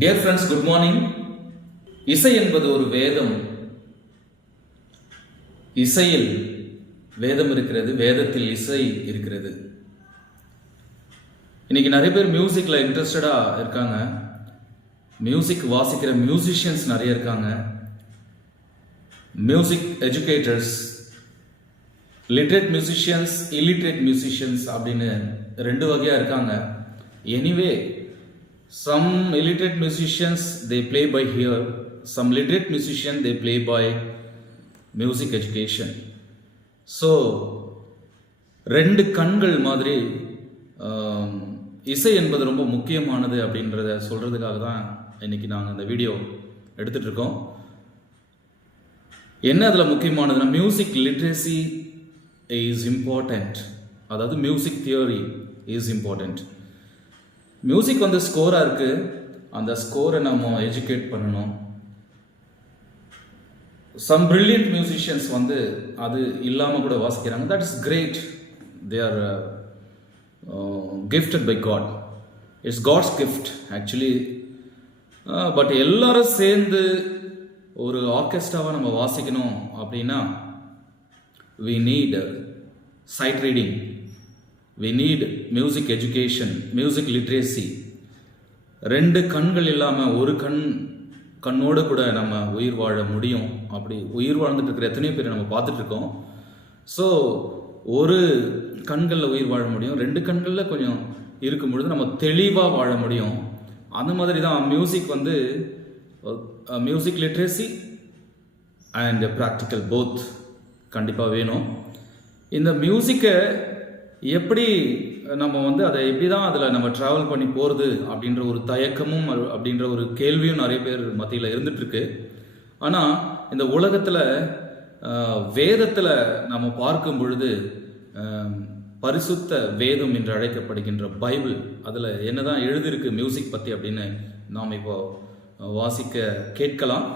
Dear friends, good morning. இசை என்பது ஒரு வேதம். இசையில் வேதம் இருக்கிறது, வேதத்தில் இசை இருக்கிறது. இன்னைக்கு நிறைய பேர் மியூசிக்ல இன்ட்ரெஸ்டடா இருக்காங்க. மியூசிக் வாசிக்கிற மியூசிஷியன்ஸ் நிறைய இருக்காங்க. Music educators, literate musicians, illiterate musicians அப்படின்னு ரெண்டு வகையா இருக்காங்க. Anyway, some illiterate musicians they play by ear, some literate musician they play by music education. So ரெண்டு கண்கள் மாதிரி இசை என்பது ரொம்ப முக்கியமானது அப்படின்றத சொல்றதுக்காக தான் இன்னைக்கு நாங்கள் இந்த வீடியோ எடுத்துட்டு இருக்கோம். என்ன அதில் முக்கியமானதுன்னா, மியூசிக் லிட்ரேசி இஸ் இம்பார்ட்டன்ட். அதாவது music theory is important. Music வந்து ஸ்கோராக இருக்குது, அந்த ஸ்கோரை நம்ம எஜுகேட் பண்ணணும். சம் பிரில்லியன்ட் மியூசிஷியன்ஸ் வந்து அது இல்லாமல் கூட வாசிக்கிறாங்க. That is great. They are gifted by God. It's God's gift actually. But எல்லாரும் சேர்ந்து ஒரு ஆர்கெஸ்ட்ராவை நம்ம வாசிக்கணும் அப்படின்னா we need sight reading, we need music education, music literacy. ரெண்டு கண்கள் இல்லாமல் ஒரு கண்ணோடு கூட நம்ம உயிர் வாழ முடியும். அப்படி உயிர் வாழ்ந்துட்டு இருக்கிற எத்தனையோ பேர் நம்ம பார்த்துட்டு இருக்கோம். ஸோ ஒரு கண்களில் உயிர் வாழ முடியும், ரெண்டு கண்களில் கொஞ்சம் இருக்கும் பொழுது நம்ம தெளிவாக வாழ முடியும். அந்த மாதிரி தான் மியூசிக் வந்து music literacy and practical both கண்டிப்பாக வேணும். இந்த மியூசிக்கை எப்படி நம்ம வந்து அதை எப்படி தான் அதில் நம்ம ட்ராவல் பண்ணி போகிறது அப்படின்ற ஒரு தயக்கமும் அப்படின்ற ஒரு கேள்வியும் நிறைய பேர் மத்தியில் இருந்துகிட்ருக்கு. ஆனால் இந்த உலகத்தில் வேதத்தில் நம்ம பார்க்கும் பொழுது பரிசுத்த வேதம் என்று அழைக்கப்படுகின்ற பைபிள், அதில் என்ன தான் எழுதியிருக்கு மியூசிக் பற்றி அப்படின்னு நாம் இப்போ வாசிக்க கேட்கலாம்.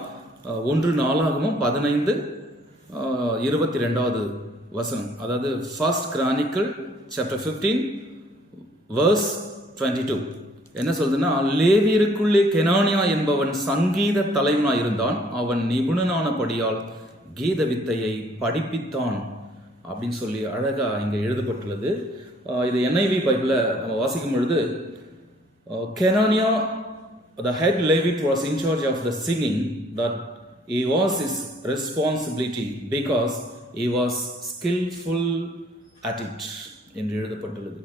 1 நாளாகமும் 15:22 வசனம், அதாவது ஃபர்ஸ்ட் கிரானிக்கல் சாப்டர் 15 verse 22 என்ன சொல்றதுன்னா, லேவியருக்குள்ளே கெனானியா என்பவன் சங்கீத தலைவனாய் இருந்தான், அவன் நிபுணனானபடியால் கீத வித்தையை படிப்பித்தான் அப்படின்னு சொல்லி அழகா இங்க எழுதப்பட்டுள்ளது. இது NIV பைபிள நம்ம வாசிக்கும் பொழுது, கெனானியா the head Levite was in charge of the singing, that he was his responsibility because he was skillful at it என்று எழுதப்பட்டுள்ளது.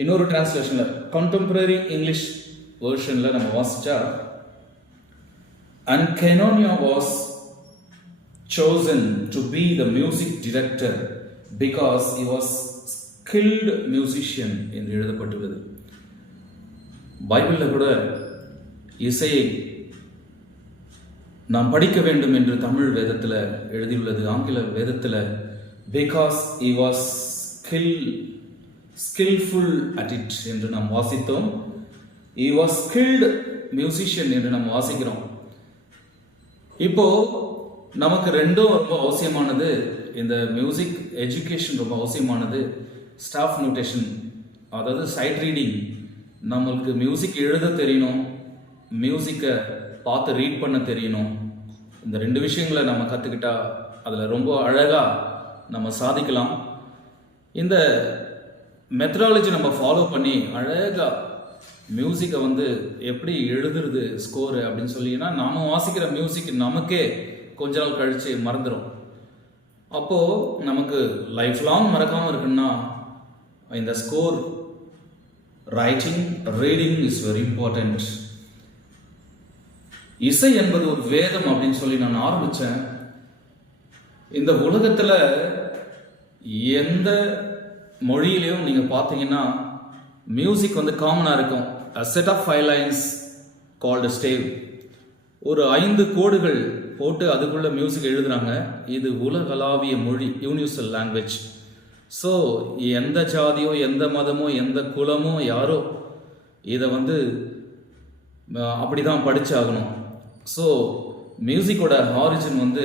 இன்னொரு டிரான்ஸ்லேஷன்ல, கண்டெம்பரரி இங்கிலீஷ் வெர்ஷன்ல நம்ம வாசிச்சா, and Kenania was chosen to be the music director because he was skilled musician என்று எழுதப்பட்டுள்ளது. பைபிளில் கூட இசையை நாம் படிக்க வேண்டும் என்று தமிழ் வேதத்தில் எழுதியுள்ளது. ஆங்கில வேதத்தில் because he was skillful at it என்று நாம் வாசித்தோம். he was skilled musician என்று நாம் வாசிக்கிறோம். இப்போ நமக்கு ரெண்டும் ரொம்ப அவசியமானது. இந்த மியூசிக் எஜுகேஷன் ரொம்ப அவசியமானது. ஸ்டாஃப் நோட்டேஷன், அதாவது சைட் ரீடிங். நம்மளுக்கு மியூசிக் எழுத தெரியணும், மியூசிக்கை பார்த்து ரீட் பண்ண தெரியணும். இந்த ரெண்டு விஷயங்களை நம்ம கற்றுக்கிட்டா அதில் ரொம்ப அழகாக நம்ம சாதிக்கலாம். இந்த மெத்தடாலஜி நம்ம ஃபாலோ பண்ணி அழகாக மியூசிக்கை வந்து எப்படி எழுதுறது ஸ்கோரு அப்படின்னு சொல்லினா, நாம் வாசிக்கிற மியூசிக் நமக்கே கொஞ்ச நாள் கழித்து மறந்துடும். அப்போது நமக்கு லைஃப் லாங் மறக்காமல் இருக்குன்னா இந்த score writing, reading is very important. இசை என்பது ஒரு வேதம் அப்படின்னு சொல்லி நான் ஆரம்பித்தேன். இந்த உலகத்தில் எந்த மொழியிலையும் நீங்கள் பார்த்தீங்கன்னா மியூசிக் வந்து காமனாக இருக்கும். a set of 5 lines called a stave. ஒரு 5 கோடுகள் போட்டு அதுக்குள்ள மியூசிக் எழுதுறாங்க. இது உலகளாவிய மொழி, யூனிவர்சல் லாங்குவேஜ். ஸோ எந்த ஜாதியோ, எந்த மதமோ, எந்த குலமோ, யாரோ இதை வந்து அப்படி தான் படித்தாகணும். ஸோ மியூசிக்கோட ஆரிஜின் வந்து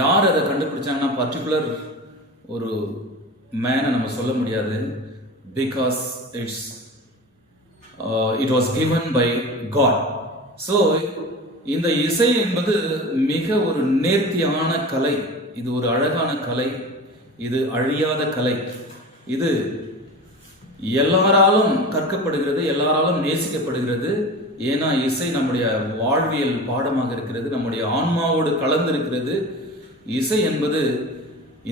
யார் அதை கண்டுபிடிச்சாங்கன்னா பர்டிகுலர் ஒரு மேனை நம்ம சொல்ல முடியாது. Because it's it was given by God. So இந்த இசை என்பது மிக ஒரு நேர்த்தியான கலை, இது ஒரு அழகான கலை, இது அழியாத கலை, இது எல்லாராலும் கற்கப்படுகிறது, எல்லாராலும் நேசிக்கப்படுகிறது. ஏன்னா இசை நம்முடைய வாழ்வியல் பாடமாக இருக்கிறது, நம்முடைய ஆன்மாவோடு கலந்து இருக்கிறது. இசை என்பது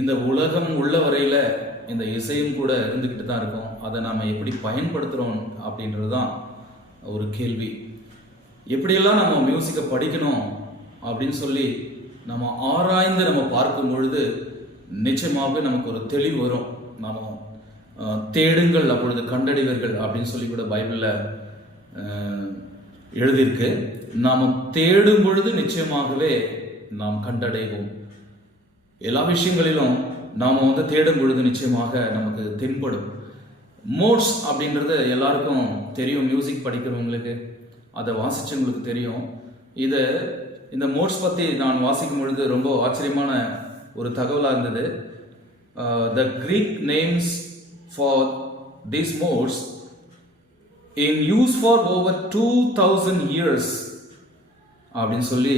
இந்த உலகம் உள்ள வரையில் இந்த இசையும் கூட இருந்துக்கிட்டு தான் இருக்கும். அதை நாம் எப்படி பயன்படுத்துகிறோம் அப்படின்றது தான் ஒரு கேள்வி. எப்படியெல்லாம் நம்ம மியூசிக்கை படிக்கணும் அப்படின்னு சொல்லி நம்ம ஆராய்ந்து நம்ம பார்க்கும் பொழுது நிச்சயமாகவே நமக்கு ஒரு தெளிவு வரும். நாம் தேடுங்கள் அப்பொழுது கண்டடைவீர்கள் அப்படின்னு சொல்லி கூட பைபிளில் எழுதியிருக்கு. நாம் தேடும் பொழுது நிச்சயமாகவே நாம் கண்டடைவோம். எல்லா விஷயங்களிலும் நாம் தேடும் பொழுது நிச்சயமாக நமக்கு தென்படும். மோட்ஸ் அப்படின்றது எல்லாருக்கும் தெரியும், மியூசிக் படிக்கிறவங்களுக்கு, அதை வாசிச்சவங்களுக்கு தெரியும். இந்த மோட்ஸ் பற்றி நான் வாசிக்கும் பொழுது ரொம்ப ஆச்சரியமான ஒரு தகவலாக இருந்தது. The Greek names for these modes in use for over 2000 years அப்படின்னு சொல்லி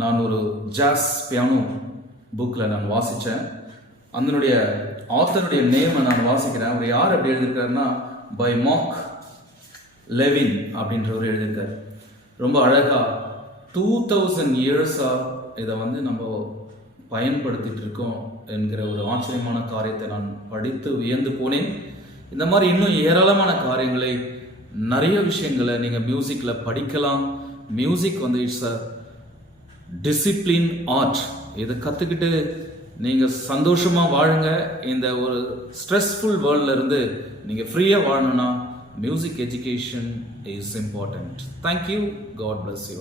நான் ஒரு ஜாஸ் பியானோ புக்கில் நான் வாசித்தேன். அதனுடைய ஆத்தருடைய நேமை நான் வாசிக்கிறேன். அவர் யார் அப்படி எழுதியிருக்காருன்னா பை மார்க் லெவின் அப்படின்றவர் எழுதியிருக்கார். ரொம்ப அழகாக 2000 இயர்ஸாக இதை நம்ம பயன்படுத்திட்டு இருக்கோம் என்கிற ஒரு ஆச்சரியமான காரியத்தை நான் படித்து வியந்து போனேன். இந்த மாதிரி இன்னும் ஏராளமான காரியங்களை, நிறைய விஷயங்களை நீங்கள் மியூசிக்கில் படிக்கலாம். Music it's a discipline art. இதை கற்றுக்கிட்டு நீங்கள் சந்தோஷமாக வாழுங்க. இந்த ஒரு ஸ்ட்ரெஸ்ஃபுல் வேர்ல்டில் இருந்து நீங்கள் ஃப்ரீயாக வாழணும்னா music education is important. Thank you. God bless you.